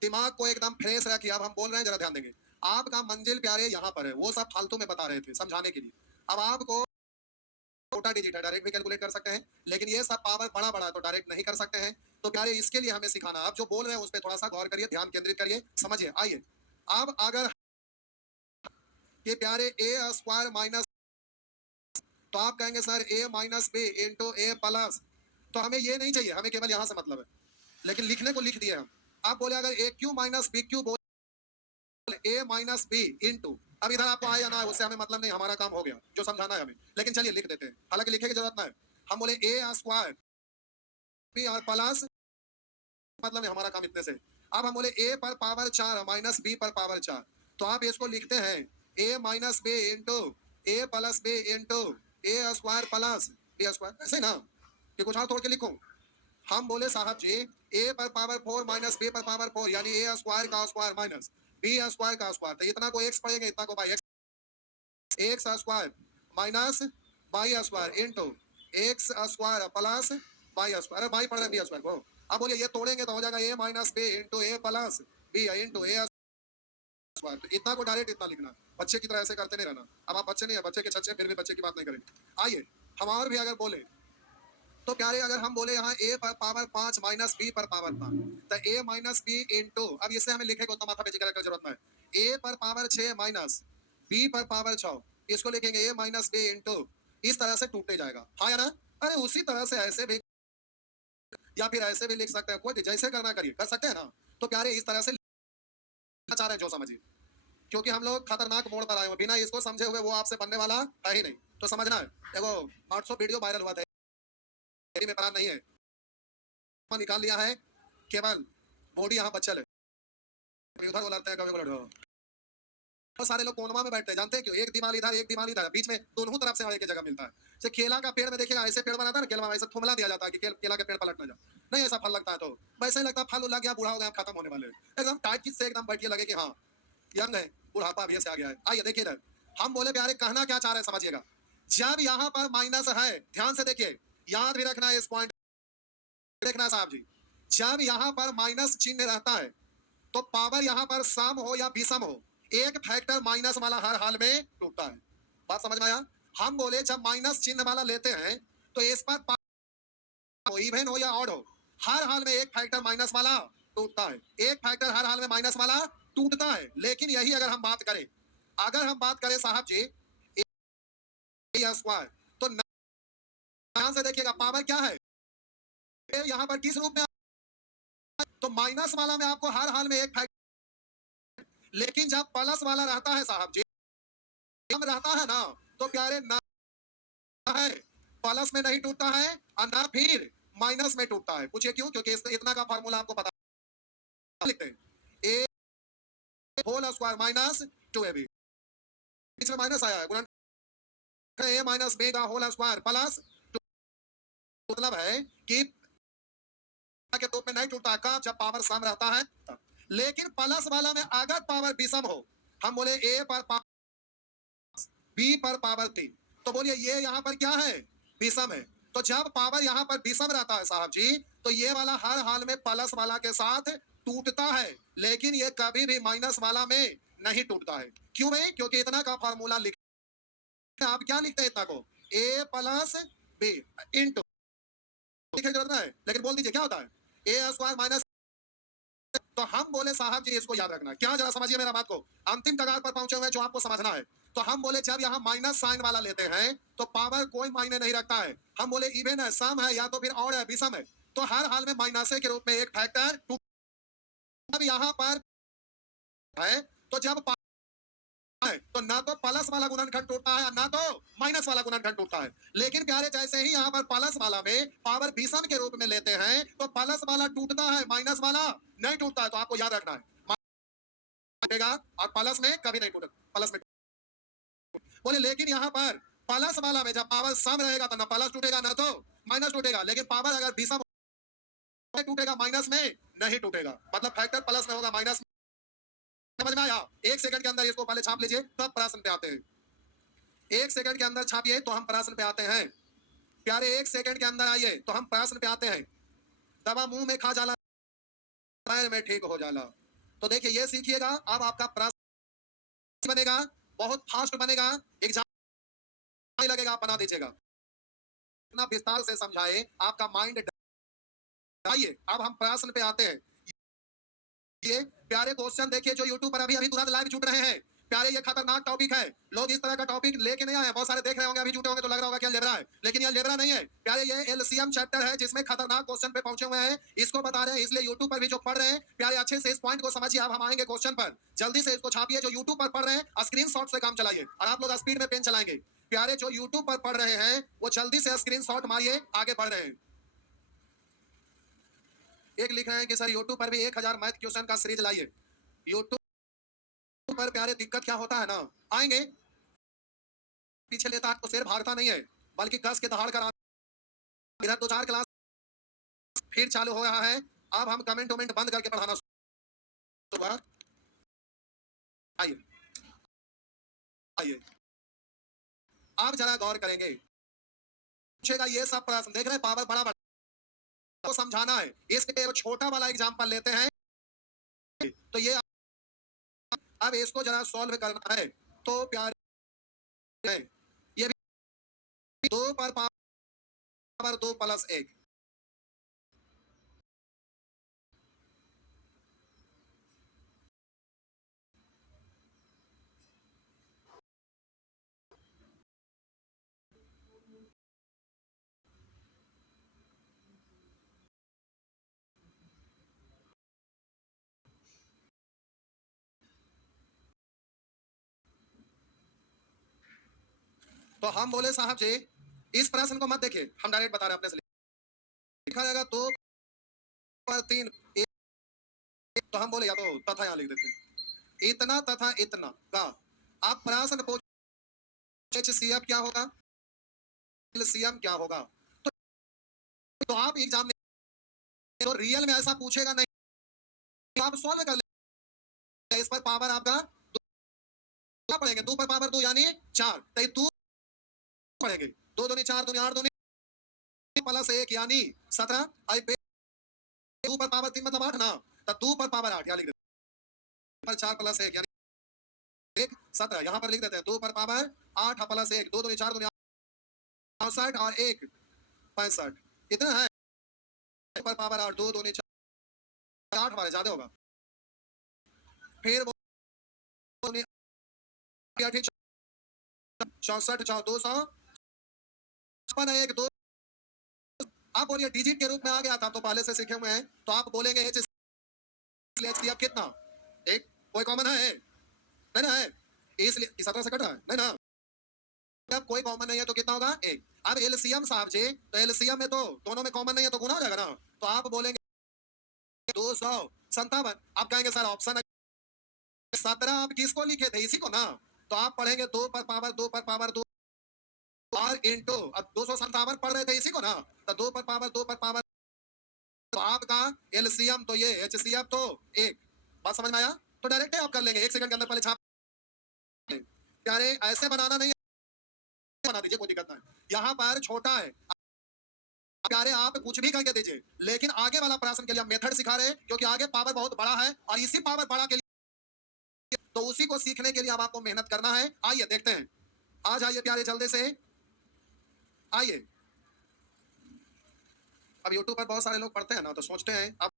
दिमाग को एकदम फ्रेश रखिए। अब हम बोल रहे हैं, जरा ध्यान देंगे। आपका मंजिल प्यारे यहाँ पर है, वो सब फालतू में बता रहे थे समझाने के लिए। अब आपको छोटा डिजिट है, डायरेक्ट भी कैलकुलेट कर सकते हैं, लेकिन ये सब पावर बड़ा बड़ा तो डायरेक्ट नहीं कर सकते हैं। तो प्यारे इसके लिए हमें सिखाना, आप जो बोल रहे हैं उस पर थोड़ा सा गौर करिए, ध्यान केंद्रित करिए, समझिए। आइए, अब अगर ये प्यारे ए स्क्वायर माइनस, तो आप कहेंगे सर ए माइनस बी इंटू ए प्लस, तो हमें ये नहीं चाहिए, हमें केवल यहाँ से मतलब है, लेकिन लिखने को लिख दिए हम। आप बोले अगर ए क्यू माइनस बी क्यू, बोले ए माइनस बी इंटू, अब इधर आपको आया ना, उससे हमें मतलब नहीं, हमारा काम हो गया जो समझाना है हमें, लेकिन चलिए लिख देते हैं, हालांकि लिखे की जरूरत ना है। हम बोले ए स्क्वायर बी और प्लस, मतलब है हमारा काम इतने से। अब हम बोले ए पर पावर 4 माइनस बी पर पावर 4, तो आप इसको लिखते हैं ए माइनस बी इंटू ए प्लस बी इंटू ए स्क्वायर प्लस बी स्क्वायर, ऐसे ना कि कुछ और तोड़ के लिखूं। हम बोले साहब जी ए पर पावर 4 माइनस बी पर पावर 4, यानी ए स्क्वायर का स्क्वायर माइनस बी स्क्वायर का स्क्वायर, तो इतना को एक्स पढ़ेंगे, इतना को by x square minus by square into x square plus by square, by पढ़ रहे बी स्क्वायर को। अब बोलिए ये तोड़ेंगे तो हो जाएगा ए माइनस बी इंटू ए प्लस बी इंटू ए स्क्वायर, तो इतना को डायरेक्ट इतना लिखना, बच्चे की तरह ऐसे करते नहीं रहना। अब आप बच्चे नहीं है, बच्चे के छच्चे, फिर भी बच्चे की बात नहीं करेंगे। आइए हम और भी अगर बोले, तो प्यारे अगर हम बोले यहाँ ए पर पावर 5 माइनस बी पर पावर 5, तो ए माइनस बी इंटू, अब इससे हमें लिखे को उतना माथा पे जिक्र करने की जरूरत नहीं है। ए पर पावर 6 माइनस बी पर पावर 6, इसको लिखेंगे ए माइनस बी इंटू, इस तरह से टूटे जाएगा, हाँ या ना। अरे उसी तरह से ऐसे भी, या फिर ऐसे भी लिख सकते हैं, कोई जैसे करना करिए, कर सकते हैं ना। तो प्यारे इस तरह से लिखना चाह रहे हैं जो समझिए, क्योंकि हम लोग खतरनाक मोड़ पर आए हैं, बिना इसको समझे हुए वो आपसे बनने वाला है ही नहीं। तो समझना है, देखो 800 वीडियो वायरल हुआ था, में पता नहीं है, निकाल लिया है, केवल बॉडी यहाँ बचल है, उधर को लड़ते हैं, कभी को लड़ो। बहुत सारे लोग कोनमा में बैठते हैं, जानते हैं क्यों? एक दीवार इधर एक दीवार इधर, बीच में दोनों तरफ से एक जगह मिलता है। जैसे केला का पेड़ में देखिएगा, ऐसे पेड़ बनाता है ना, केला में ऐसे थुमला दिया जाता है कि केला के पेड़ पलट ना जाए, नहीं ऐसा फल लगता है, तो वैसे ही लगता है फल लग गया, बूढ़ा हो गया, खत्म होने वाले, एकदम टाइट से एकदम बैठिए, लगे कि हाँ यंग है, बुढ़ापा अभी से आ गया है। आइए देखिए इधर, हम बोले प्यारे कहना क्या चाह रहे हैं समझिएगा। जब यहाँ पर माइनस है, ध्यान से देखिए, याद भी रखना है इस पॉइंट, देखना है साहब जी, जब यहाँ पर माइनस चिन्ह रहता है, तो पावर यहाँ पर सम हो या विषम हो, एक फैक्टर माइनस वाला हर हाल में टूटता है। बात समझ में आया? हम बोले जब माइनस चिन्ह वाला लेते हैं, तो इस पर इवन हो या ऑड हो, हर हाल में एक फैक्टर माइनस वाला टूटता है, एक फैक्टर हर हाल में माइनस वाला टूटता है। लेकिन यही अगर हम बात करें, अगर हम बात करें साहब जी ए स्क्वायर, तो ध्यान से देखिएगा पावर क्या है, यहाँ पर किस रूप में, तो माइनस वाला में आपको हर हाल में एक फैक्टर, लेकिन जब प्लस वाला रहता है साहब जी, हम रहता है ना, तो प्यारे ना है, प्लस में नहीं टूटता है और ना फिर माइनस में टूटता है। पूछिए क्यों? क्योंकि इतना का फार्मूला आपको पता, लिखते हैं ए होल स्क्वायर माइनस 2ab, बीच में माइनस आया है, गुणन ए माइनस बी का होल स्क्वायर प्लस, मतलब है कि के रूप में नहीं टूटता, कब? जब पावर सम रहता है तब। लेकिन प्लस वाला में अगर पावर विषम हो, हम बोले ए पर बी पर पावर 3, तो बोलिए ये यहाँ पर क्या है? विषम है। तो जब पावर यहाँ पर विषम रहता है साहब जी, तो ये वाला हर हाल में प्लस वाला के साथ टूटता है, लेकिन ये कभी भी माइनस वाला में नहीं टूटता है। क्यों भाई? क्योंकि इतना का फॉर्मूला लिख, आप क्या लिखते हैं इतना को? ए प्लस बी इंटू, लिखने की जरूरत है, लेकिन बोल दीजिए क्या होता है? ए स्क्वायर माइनस, तो हम बोले साहब जी इसको याद रखना, क्या जरा समझिए मेरा बात को, अंतिम कगार पर पहुंचे हुए जो आपको समझना है। तो हम बोले जब यहाँ माइनस साइन वाला लेते हैं, तो पावर कोई मायने नहीं रखता है। हम बोले इवन है, सम है, या तो फिर ऑड है, विषम है, तो हर हाल में माइनस के रूप में एक फैक्टर, अब यहाँ पर है, तो जब है तो ना तो प्लस वाला गुणनखंड टूटता है ना तो माइनस वाला गुणनखंड टूटता है। लेकिन प्यारे जैसे ही यहाँ पर प्लस वाला में पावर विषम के रूप में लेते हैं, तो प्लस वाला टूटता है, माइनस वाला नहीं टूटता है। तो आपको याद रखना है, टूटेगा और प्लस में कभी नहीं टूटेगा, प्लस में बोले। लेकिन यहाँ पर प्लस वाला में जब पावर सम रहेगा, तो ना प्लस टूटेगा ना तो माइनस टूटेगा, लेकिन पावर अगर विषम टूटेगा, माइनस में नहीं टूटेगा, मतलब फैक्टर प्लस में होगा, माइनस। समझ में आया? एक सेकंड के अंदर इसको पहले छाप लीजिए, तब प्रश्न पे आते हैं। एक सेकंड के अंदर छापिए तो हम प्रश्न पे आते हैं। प्यारे एक सेकंड के अंदर आइए तो हम प्रश्न पे आते हैं। दवा मुंह में खा जाला, पैर में ठीक हो जाला। तो देखिए ये सीखिएगा, अब आपका प्रास बनेगा, बहुत फास्ट बनेगा, एग्जाम नहीं लगेगा, आप बना दीजिएगा। इतना विस्तार से समझाए, आपका माइंड। आइए अब हम प्रश्न पे आते हैं। ये प्यारे क्वेश्चन देखिए जो यूट्यूब पर अभी अभी तुरंत लाइव जुट रहे हैं। प्यारे ये खतरनाक टॉपिक है, लोग इस तरह का टॉपिक लेके नहीं आए। बहुत सारे देख रहे होंगे अभी जुटे होंगे तो लग रहा होगा कि अलजेब्रा है, लेकिन ये अलजेब्रा नहीं है प्यारे, ये एलसीएम चैप्टर है जिसमें खतरनाक क्वेश्चन पे पहुंचे हुए हैं। इसको बता रहे हैं, इसलिए यूट्यूब पर भी जो पढ़ रहे हैं प्यारे अच्छे से इस पॉइंट को समझिए। अब हम आएंगे क्वेश्चन पर, जल्दी से इसको छापिए। जो यूट्यूब पर पढ़ रहे हैं स्क्रीनशॉट से काम चलाइए, और आप लोग स्पीड में पेन चलाएंगे। प्यारे जो यूट्यूब पर पढ़ रहे हैं वो जल्दी से स्क्रीनशॉट मारिए, आगे बढ़ रहे हैं। एक लिख रहे हैं कि सर यूट्यूब पर भी 1000 मैथ क्वेश्चन का सीरीज लाइए। यूट्यूब पर प्यारे दिक्कत क्या होता है ना, आएंगे पीछे लेता है तो शेर भागता नहीं है, बल्कि कस के दहाड़ कर इधर 2-4 क्लास फिर चालू हो रहा है। अब हम कमेंट वमेंट बंद करके पढ़ाना सुबह। आइए आइए आप जरा गौर करेंगे, पूछेगा ये सब प्रश्न देख रहे हैं, पावर बड़ा बड़ा तो समझाना है। इसके एक छोटा वाला एग्जांपल लेते हैं, तो ये अब इसको जरा सॉल्व करना है। तो प्यारे ये भी 2 पर पावर 2 प्लस 1, तो हम बोले साहब जी इस प्रश्न को मत देखिए, हम डायरेक्ट बता रहे हैं अपने से। लिखा जाएगा 2 पर 3, तो हम बोले या तो तथा यहाँ लिख देते हैं, इतना तथा इतना का। आप प्रश्न पूछे एचसीएफ क्या होगा, एलसीएम क्या होगा। तो, तो आप एग्जाम में तो रियल में ऐसा पूछेगा नहीं, तो आप सॉल्व कर ले। इस पर पावर आपका क्या पढ़ेंगे, 2 पर पावर 2 यानी 4, तो 2 पढ़ेंगे, 2 दूनी 4 दूनी 8 दूनी प्लस 1 यानी 17। आई पे 2 पर पावर 3 मतलब 8 ना, तो 2 पर पावर 8 यहाँ लिख देते हैं, 4 प्लस 1 यानी 1 17। यहाँ पर लिख देते हैं 2 पर पावर 8 प्लस 1, 2 दूनी 4 दूनी 64 और 1 65, इतना है। पर पावर 8, 2 दूनी 4 8 हमारे ज्यादा होगा। फिर वो 64 200 1 2। आप बोलिए डिजिट के रूप में आ गया था तो पहले से सीखे हुए हैं, तो आप बोलेंगे एच एच कितना, एक कोई कॉमन है नहीं ना है, इसलिए 17 से कट रहा है नहीं ना, अब कोई कॉमन नहीं है तो कितना होगा 1। अब एलसीएम साहब जी, तो एलसीएम में तो दोनों में कॉमन नहीं है तो गुना हो जाएगा ना, तो आप बोलेंगे 257। आप कहेंगे सर ऑप्शन 17 आप किसको लिखे थे, इसी को ना, तो आप पढ़ेंगे 2 पर पावर 2 पर पावर 2 और इंटू, अब 257 पढ़ रहे थे इसी को ना, तो 2 पर पावर 2 पर पावर, तो आपका एलसीएम तो ये एचसीएफ तो 1। बात समझ में आया, तो डायरेक्ट आप कर लेंगे 1 सेकंड के अंदर, पहले छाप प्यारे ऐसे बनाना नहीं है, बना दीजिए कोई दिक्कत नहीं, यहाँ पर छोटा है प्यारे, आप कुछ भी करके दीजिए, लेकिन आगे वाला प्रश्न के लिए हम मेथड सिखा रहे हैं, क्योंकि आगे पावर बहुत बड़ा है और इसी पावर बड़ा के लिए, तो उसी को सीखने के लिए अब आपको मेहनत करना है। आइए देखते हैं, आ जाइए प्यारे जल्दी से आइए। अब यूट्यूब पर बहुत सारे लोग पढ़ते हैं ना, तो सोचते हैं अब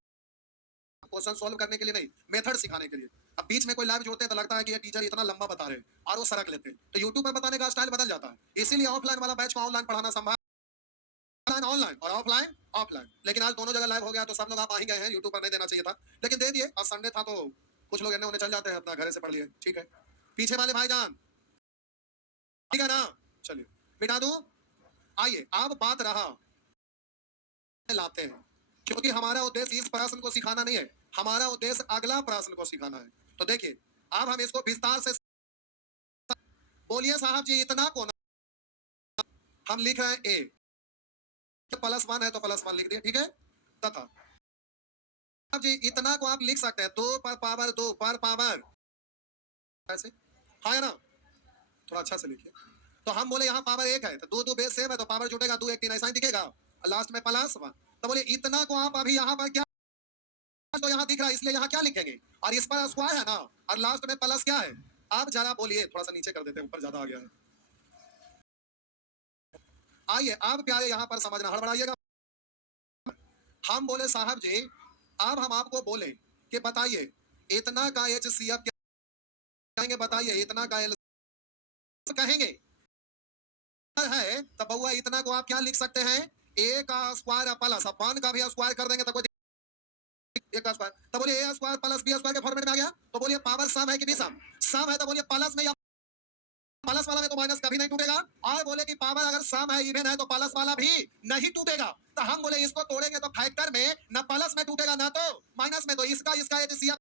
क्वेश्चन सॉल्व करने के लिए नहीं, मेथड सिखाने के लिए। अब बीच में कोई लाइव जोड़ते हैं तो लगता है कि ये टीचर इतना लंबा बता रहे हैं और वो सरक लेते हैं, तो यूट्यूब पर बताने का स्टाइल बदल जाता है। इसीलिए ऑफलाइन वाला बैच को ऑनलाइन पढ़ाना संभव, ऑनलाइन और ऑफलाइन ऑफलाइन, लेकिन आज दोनों जगह लाइव हो गया तो सब लोग आप आ ही गए हैं। यूट्यूब पर नहीं देना चाहिए था, लेकिन दे दिए। आज संडे था तो कुछ लोग इन्हें उन्हें चल जाते हैं, अपना घर से पढ़ लिए, ठीक है। पीछे वाले भाईजान ठीक है ना, चलिए बिठा दूं। आइए अब बात रहा लाते हैं, क्योंकि हमारा उद्देश्य इस प्रश्न को सिखाना नहीं है, हमारा उद्देश्य अगला प्रश्न को सिखाना है। तो देखिए अब हम इसको विस्तार से बोलिए साहब जी, इतना को ना हम लिख रहे हैं ए, +1 है तो +1 लिख दिए, ठीक है। तथा साहब जी इतना को आप लिख सकते हैं 2 पर पावर 2 पर पावर ऐसे, हाँ है ना, थोड़ा अच्छा से लिखिए। तो हम बोले यहाँ पावर 1 है तो 2 2 बेस सेम है तो पावर जुटेगा 2 1 3 ऐसा ही दिखेगा, लास्ट में +1। तो बोले इतना को आप अभी यहाँ पर क्या, तो यहाँ दिख रहा है इसलिए यहाँ क्या लिखेंगे, और इस पर स्क्वायर है ना, और लास्ट में प्लस क्या है। आप जरा बोलिए, थोड़ा सा नीचे कर देते हैं, ऊपर ज्यादा आ गया है। आइए आप प्यारे यहाँ पर समझना, हड़बड़ाइएगा। हम बोले साहब जी, अब हम आपको बोले कि बताइए इतना का एच सी एफ क्या कहेंगे, बताइए इतना का एल कहेंगे है, तो बउआ इतना को आप क्या लिख सकते हैं, ए का स्क्वायर प्लस अपन का भी स्क्वायर कर देंगे तो कोई ए का स्क्वायर, तो बोलिए ए स्क्वायर प्लस बी स्क्वायर के फॉर्मेट में आ गया। तो बोलिए पावर सम है कि विषम, सम है तो बोलिए प्लस में या प्लस वाला में तो माइनस कभी नहीं टूटेगा, और बोले कि पावर अगर सम है इवन है तो प्लस वाला भी नहीं टूटेगा। तो हम बोले इसको तोड़ेंगे तो फैक्टर में न प्लस में टूटेगा ना तो माइनस में, तो इसका इसका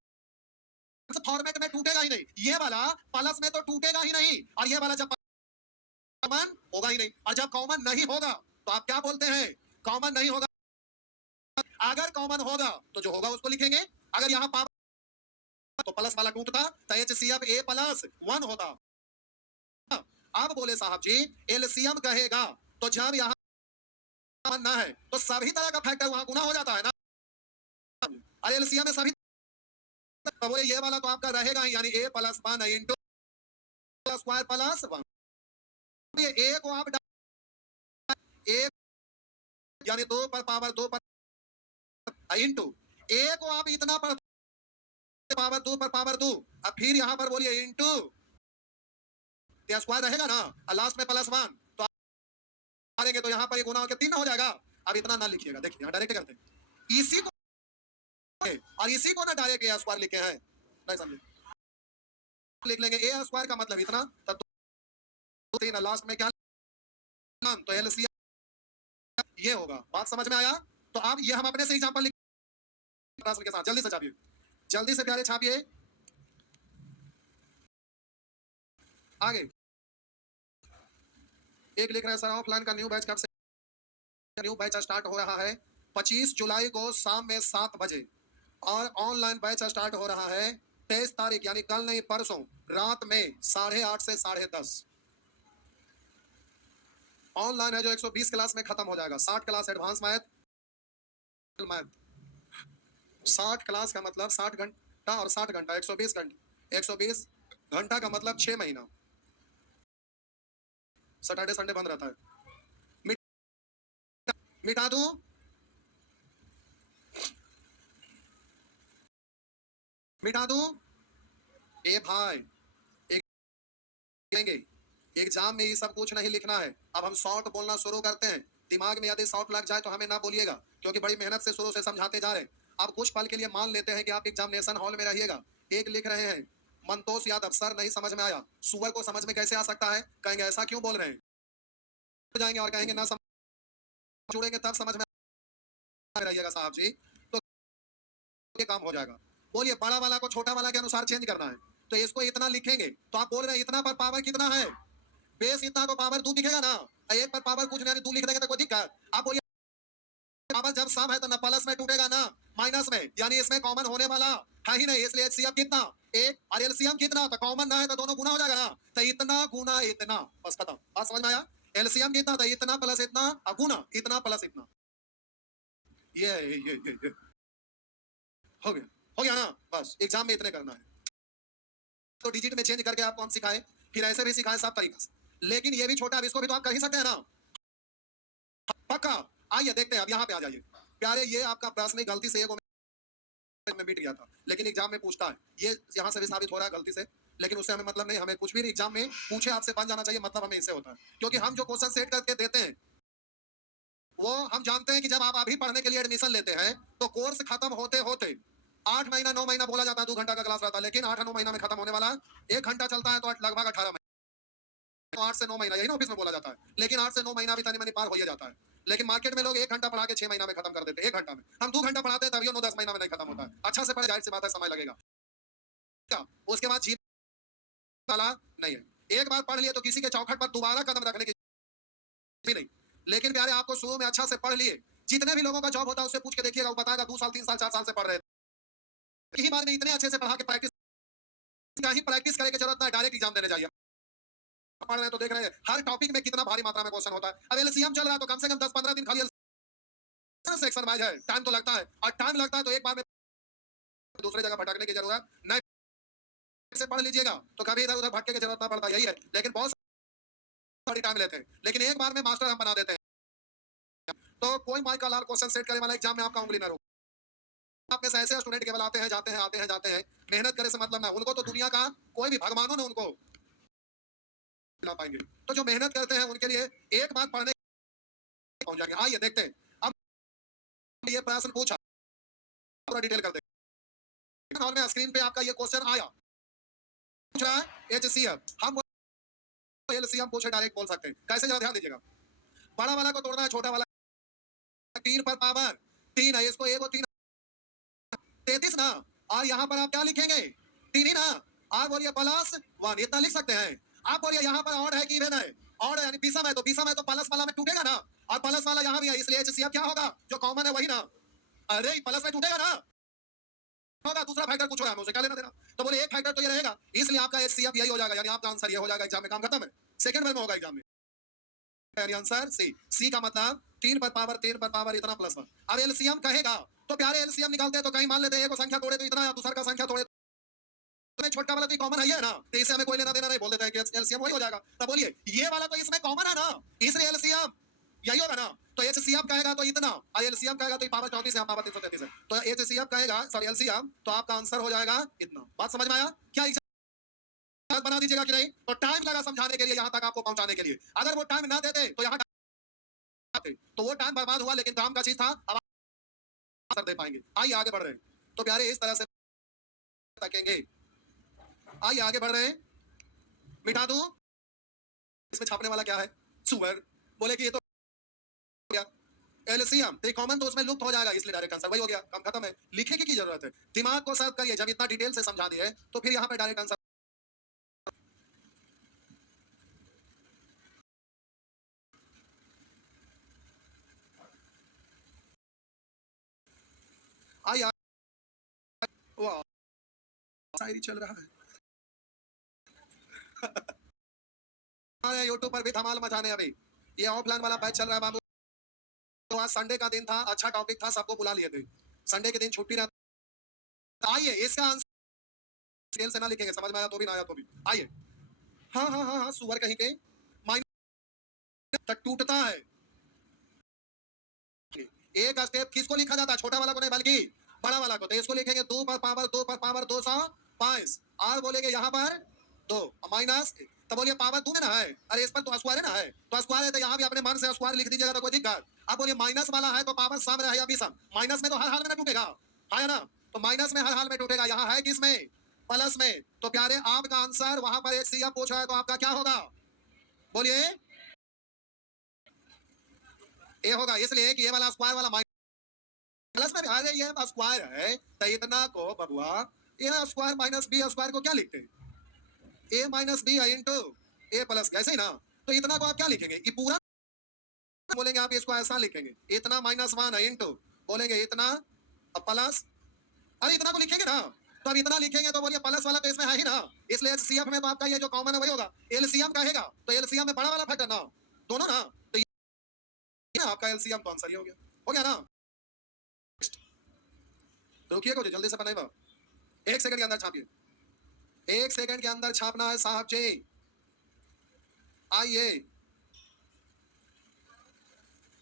फॉर्मेट में टूटेगा ही नहीं, ये वाला प्लस में तो टूटेगा ही नहीं, और ये वाला जब कॉमन होगा ही नहीं, और जब कॉमन नहीं होगा तो आप क्या बोलते हैं, कॉमन नहीं होगा। अगर कॉमन होगा तो जो होगा उसको लिखेंगे, अगर यहाँ पावर तो प्लस वाला टूटता तो HCF A प्लस 1 होता। अब बोले साहब जी एलसीएम कहेगा तो जब यहाँ ना है तो सभी तरह का फैक्टर वहां गुना हो जाता है ना, अरे एलसीएम में सभी, तो बोले ये वाला तो आपका रहेगा ही, यानी A plus 1 into square plus 1, ये A को आप A यानी 2 पर पावर 2 पर इंटू A को आप इतना पर पावर 2 पर पावर 2, अब फिर यहाँ पर बोलिए इंटू स्क्वायर रहेगा ना, और लास्ट में प्लस 1, तो मारेंगे तो यहाँ पर ये गुना होकर 3 हो जाएगा। अब इतना ना लिखिएगा, देखिए यहाँ डायरेक्ट करते हैं इसी को, और इसी को ना डायरेक्ट ए स्क्वायर लिखे हैं, नहीं समझे, लिख लेंगे ए स्क्वायर का मतलब इतना, तब 3 लास्ट में क्या, तो एलसीएम ये होगा। बात समझ में आया। तो अब ये हम अपने से एग्जांपल लिख के साथ जल्दी से छापिए, जल्दी से प्यारे छापिए आगे। एक लिख रहे हैं सर ऑफलाइन का न्यू बैच कब से, न्यू बैच स्टार्ट हो रहा है 25 जुलाई को शाम में 7 बजे, और ऑनलाइन बैच स्टार्ट हो रहा है 23 तारीख यानी कल नहीं परसों रात में 8:30 से 10:30। ऑनलाइन है जो 120 क्लास में खत्म हो जाएगा, 60 क्लास एडवांस मैथ, 60 क्लास का मतलब 60 घंटा और 60 घंटा 120 घंटे, 120 घंटा का मतलब 6 महीना, सैटरडे संडे बंद रहता है। मिटा दूं, मिटा दूं, ए भाई एक एग्जाम में ये सब कुछ नहीं लिखना है। अब हम शॉर्ट बोलना शुरू करते हैं, दिमाग में यदि शॉर्ट लग जाए तो हमें ना बोलिएगा, क्योंकि बड़ी मेहनत से शुरू से समझाते जा रहे हैं। अब कुछ पल के लिए मान लेते हैं कि आप एग्जामिनेशन हॉल में रहिएगा, एक लिख रहे हैं मंतोष यादव, सर नहीं समझ में आया, सुअर को समझ में कैसे आ सकता है, कहेंगे ऐसा क्यों बोल रहे हैं, जाएंगे और कहेंगे ना समझ जुड़ेंगे तब समझ में रहिएगा साहब जी, तो ये काम हो जाएगा। बोलिए बड़ा वाला को छोटा वाला के अनुसार चेंज करना है, तो इसको इतना लिखेंगे, तो आप बोल रहे हैं इतना पर पावर कितना है, बेस इतना को पावर 2 दिखेगा ना, एक पर पावर कुछ नहीं 2 लिख देंगे तो कोई दिक्कत। आप बोलिए पावर जब सम है तो ना प्लस में टूटेगा ना माइनस में, यानी इसमें कॉमन होने वाला है ही नहीं, इसलिए एचसीएफ कितना 1 और एलसीएम कितना, तो कॉमन ना है तो दोनों गुना हो जाएगा ना, तो इतना गुना इतना, बस खत्म। बात समझ में आया। एलसीएम कितना था, इतना प्लस इतना, और गुना इतना प्लस इतना, ये हो गया, हो गया ना, बस एग्जाम में इतने करना है। तो डिजिट में चेंज करके आपको हम सिखाए, फिर ऐसे भी सिखाए सब तरीका से, लेकिन ये भी छोटा, अब इसको भी तो आप कर ही सकते हैं ना, पक्का। आइए देखते हैं, अब यहाँ पे आ जाइए प्यारे, ये आपका प्रश्न नहीं, गलती से में मिट गया था, लेकिन एग्जाम में पूछता है, ये यहाँ से भी साबित हो रहा है गलती से, लेकिन उससे हमें मतलब नहीं, हमें कुछ भी एग्जाम में पूछे आपसे बन जाना चाहिए, मतलब हमें इससे होता है, क्योंकि हम जो क्वेश्चन सेट करके देते हैं वो हम जानते हैं कि जब आप अभी पढ़ने के लिए एडमिशन लेते हैं तो कोर्स खत्म होते होते 8 महीना 9 महीना बोला जाता है, 2 घंटा का क्लास रहता है, लेकिन 8 9 महीना में खत्म होने वाला है। 1 घंटा चलता है तो लगभग 18 महीना, तो 8 से 9 महीना यही ना ऑफिस में बोला जाता है, लेकिन 8 से 9 महीना भी तनी मनी पार हो ही जाता है। लेकिन मार्केट में लोग 1 घंटा पढ़ा के 6 महीना में खत्म कर देते हैं, 1 घंटा में। हम 2 घंटा पढ़ाते हैं तभी 9-10 महीना में नहीं खत्म होता है। अच्छा से पढ़े, जाहिर सी बात है समय लगेगा, उसके बाद जी वाला नहीं है। एक बार पढ़ लिए तो किसी के चौखट पर दोबारा कदम रखने की भी नहीं। लेकिन प्यारे आपको शुरू में अच्छा से पढ़ लिए, जितने भी लोगों का जॉब होता है उससे पूछ के देखिएगा, वो बताएगा 2 साल 3 साल 4 साल से पढ़ रहे थे, बाद में इतने अच्छे से पढ़ा के प्रैक्टिस करे की जरूरत नहीं, डायरेक्ट एग्जाम देने जाइए। पढ़ रहे हैं तो देख रहे हैं हर टॉपिक में कितना भारी मात्रा में क्वेश्चन होता है। अब एलसीएम चल रहा है तो कम से कम 10-15 दिन खाली सेक्शन वाइज है, टाइम तो लगता है, और टाइम लगता है तो एक बार में दूसरी जगह भटकने की जरूरत नहीं, से पढ़ लीजिएगा तो कभी इधर उधर भटके की जरूरत ना पड़ता, यही है। लेकिन बहुत सारी टाइम लेते हैं, लेकिन एक बार में मास्टर हम बना देते हैं। तो कोई माई का लाल क्वेश्चन सेट करे वाला एग्जाम में आपका उंगली ना रोके। आप में से ऐसे स्टूडेंट केवल आते हैं जाते हैं, मेहनत करे से मतलब ना, उनको तो दुनिया का कोई भी भगवानों ने उनको मिला पाएंगे। तो जो मेहनत करते हैं उनके लिए एक बार पढ़ने पहुंच जाएंगे। आइए देखते हैं, अब ये प्रश्न पूछा, पूरा डिटेल कर देंगे। हॉल में स्क्रीन पे आपका ये क्वेश्चन आया, पूछ रहा है एचसीएफ, हम एलसीएम पूछे डायरेक्ट बोल सकते हैं। कैसे, जरा ध्यान दीजिएगा। बड़ा वाला को तोड़ना है छोटा वाला, 3 पर पावर 3 है, इसको 1 और 3 33 ना, और यहाँ पर आप क्या लिखेंगे, 3 ही ना, और बोलिए प्लस 1, इतना लिख सकते हैं। आप बोलिए यहाँ पर ऑड है कि इवन है, ऑड है यानी विषम है, तो विषम है तो प्लस वाला में टूटेगा ना, और प्लस वाला यहाँ भी है, इसलिए एचसीएफ क्या होगा, जो कॉमन है वही ना। अरे प्लस में टूटेगा ना, होगा, दूसरा फैक्टर पूछ रहा है, मुझे क्या लेना देना। तो बोले एक फैक्टर तो ये रहेगा, इसलिए आपका एचसीएफ यही हो जाएगा, यानी आपका आंसर ये हो जाएगा। एग्जाम में काम खत्म है, सेकंड में होगा एग्जाम में। यानी आंसर सी, सी का मतलब 3 पर पावर इतना प्लस 1। अब एलसीएम कहेगा तो प्यारे एलसीएम निकालते हैं, तो कहीं मान लेते हैं एक को संख्या तोड़े तो इतना, दूसरा का संख्या तोड़े तो छोटा वाला तो कॉमन है ना, तो इससे हमें कोई लेना देना नहीं, बोल देते हैं कि एलसीएम वही हो जाएगा। तब बोलिए ये वाला तो इसमें कॉमन है ना, इसलिए एलसीएम यही होगा ना। तो एचसीएफ कहेगा तो इतना, और एलसीएम कहेगा तो पावर 34 है, पावर 333 है, तो एचसीएफ कहेगा, सॉरी एलसीएम, तो आपका आंसर हो जाएगा इतना। बात समझ में आया क्या, बना दीजिएगा कि नहीं। तो टाइम लगा समझाने के लिए, यहाँ तक आपको पहुंचाने के लिए। अगर वो टाइम ना देते तो यहाँ तो वो टाइम बर्बाद हुआ, लेकिन काम का चीज था, अब आंसर दे पाएंगे। आइए आगे बढ़ रहे हैं, तो प्यारे इस तरह से तकेंगे। आइए आगे बढ़ रहे हैं, मिटा दूं, इसमें छापने वाला क्या है, सुअर, बोले कि ये तो एलसीएम तो कॉमन, तो उसमें लुप्त हो जाएगा, इसलिए डायरेक्ट आंसर वही हो गया, काम खत्म है। लिखने की जरूरत है, दिमाग को सर्व करिए। जब इतना डिटेल से समझा दिए तो फिर यहाँ पे डायरेक्ट आंसर। आइए, वाह शायरी चल रहा है। हमारे यूट्यूब पर भी धमाल मचाने, अभी ये ऑफलाइन वाला बैच चल रहा है बाबू। तो आज संडे का दिन था, अच्छा टॉपिक था, सबको बुला लिए थे, संडे के दिन छुट्टी रहता। आइए इसका आंसर स्केल से ना लिखेंगे, समझ में आया तो भी ना आया तो भी। आइए, हाँ हाँ हाँ हाँ, सुअर कहीं के माइनस टूटता है। एक स्टेप किसको लिखा जाता है, छोटा वाला को नहीं बल्कि बड़ा वाला को। तो इसको लिखेंगे 2 पर पावर 205, और बोलेंगे यहाँ पर 2 माइनस, तो बोलिए पावर 2 में ना है, अरे इस पर तो स्क्वायर है ना, है तो स्क्वायर है, तो यहाँ भी अपने मन से स्क्वायर लिख दीजिएगा तो कोई दिक्कत। अब बोलिए माइनस वाला है तो पावर सम है या विषम, माइनस में तो हर हाल में ना टूटेगा, है ना, तो माइनस में हर हाल में टूटेगा, यहाँ है किसमें, प्लस में। तो प्यारे आपका आंसर वहां पर एक सी पूछ रहा है, तो आपका क्या होगा, बोलिए ए होगा, इसलिए कि ये वाला स्क्वायर वाला प्लस में, अरे ये स्क्वायर है तो इतना को बबुआ, ये स्क्वायर माइनस बी स्क्वायर को क्या लिखते हैं, ए माइनस बी इंटू ए प्लस, ऐसे ही ना। तो इतना को आप क्या लिखेंगे, ये पूरा बोलेंगे आप, इसको ऐसा लिखेंगे, इतना माइनस 1 इंटू, बोलेंगे इतना प्लस, अरे इतना को लिखेंगे ना। तो अब इतना लिखेंगे तो बोलिए प्लस वाला तो इसमें है ही ना, इसलिए एचसीएफ में तो आपका ये जो कॉमन है वही होगा। एलसीएम कहेगा तो एलसीएम में बड़ा वाला फैक्टर ना, दोनों ना, तो ये आपका एलसीएम तो आंसर ही हो गया ना। रुकिए को जल्दी से बनाइए, 1 सेकंड के अंदर छापिए, 1 सेकंड के अंदर छापना है साहब जी। आइए,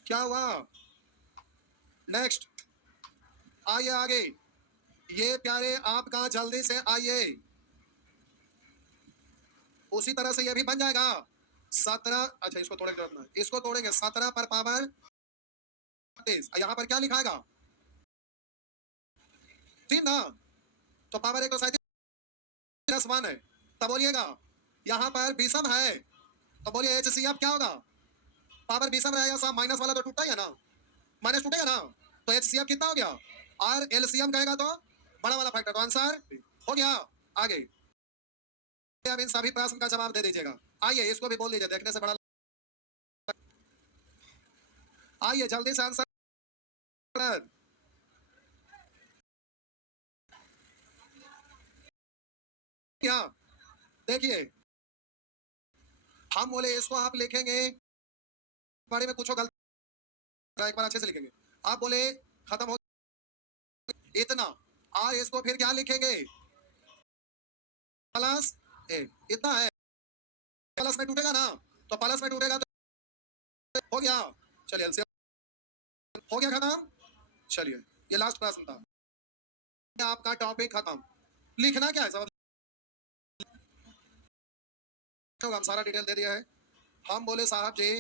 क्या हुआ, नेक्स्ट, आइए आगे, ये प्यारे आपका जल्दी से आइए, उसी तरह से ये भी बन जाएगा 17, अच्छा इसको तोड़ेंगे, इसको तोड़ेंगे 17 पर पावर 33, यहाँ पर क्या लिखाएगा 3 ना, तो पावर 1 तो 1 है, तब बोलिएगा यहाँ पर विषम है, तो बोलिए एचसीएफ क्या होगा, पावर विषम रहेगा, सब माइनस वाला तो टूटा ही है ना, माइनस टूटेगा ना, तो एचसीएफ कितना हो गया, और एलसीएम कहेगा तो बड़ा वाला फैक्टर, तो आंसर हो गया। आगे अब इन सभी प्रश्न का जवाब दे दीजिएगा। आइए इसको भी बोल दीजिए, देखने से बड़ा, आइए जल्दी से आंसर, क्या देखिए, हम बोले इसको आप लिखेंगे, बारे में पूछो गलत, एक बार अच्छे से लिखेंगे, आप बोले खत्म हो इतना, और इसको फिर क्या लिखेंगे? प्लस ए, इतना है, प्लस में टूटेगा ना, तो प्लस में टूटेगा तो हो गया। चलिए एलसीएम हो गया खत्म। चलिए ये लास्ट प्रश्न था, आपका टॉपिक खत्म। लिखना क्या है सब हम सारा डिटेल दे दिया है। हम बोले साहब जी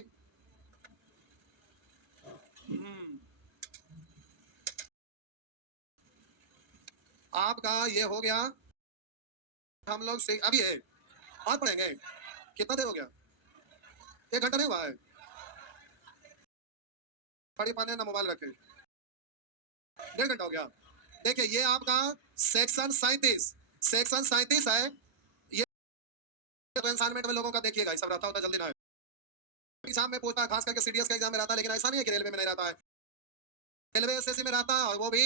आपका ये हो गया, हम लोग से अभी है आज पढ़ेंगे। कितना देर हो गया? 1 घंटा नहीं हुआ है? पढ़ी पाने ना मोबाइल रखे, 1.5 घंटा हो गया। देखिए ये आपका सेक्शन 37, सेक्शन 37 है। ये तो असाइनमेंट में लोगों का देखिएगा सब रहता होता, जल्दी ना है। एग्जाम में पूछता है, खास करके सीडीएस का एग्जाम में रहता है, लेकिन ऐसा नहीं है कि रेलवे में नहीं रहता है, रेलवे एसएससी में रहता है, और वो भी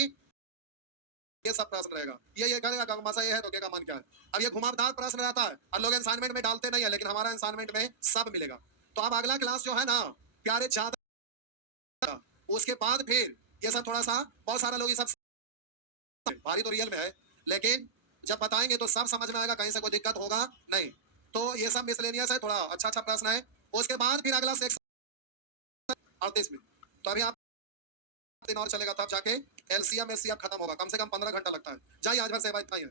ये सब प्रश्न रहेगा। ये करेगा का मसा ये है तो क्या का मन क्या है। अब ये घुमावदार प्रश्न रहता है और लोग असाइनमेंट में डालते नहीं है, लेकिन हमारा असाइनमेंट में सब मिलेगा। तो अब अगला क्लास जो है ना प्यारे ज्यादा, उसके बाद फिर ये सब थोड़ा सा, बहुत सारा लोग ये सब भारी तो रियल में है, लेकिन जब बताएंगे तो सब समझ में आएगा, कहीं से कोई दिक्कत होगा नहीं। तो ये सब मिसलेनियस है, थोड़ा अच्छा अच्छा प्रश्न है। उसके बाद फिर अगला सेक्शन 38 में, तो अभी आप दिन और चलेगा, तब जाके एलसीएम एससीएम खत्म होगा। कम से कम 15 घंटा लगता है। जाइए आज भर से इतना ही है।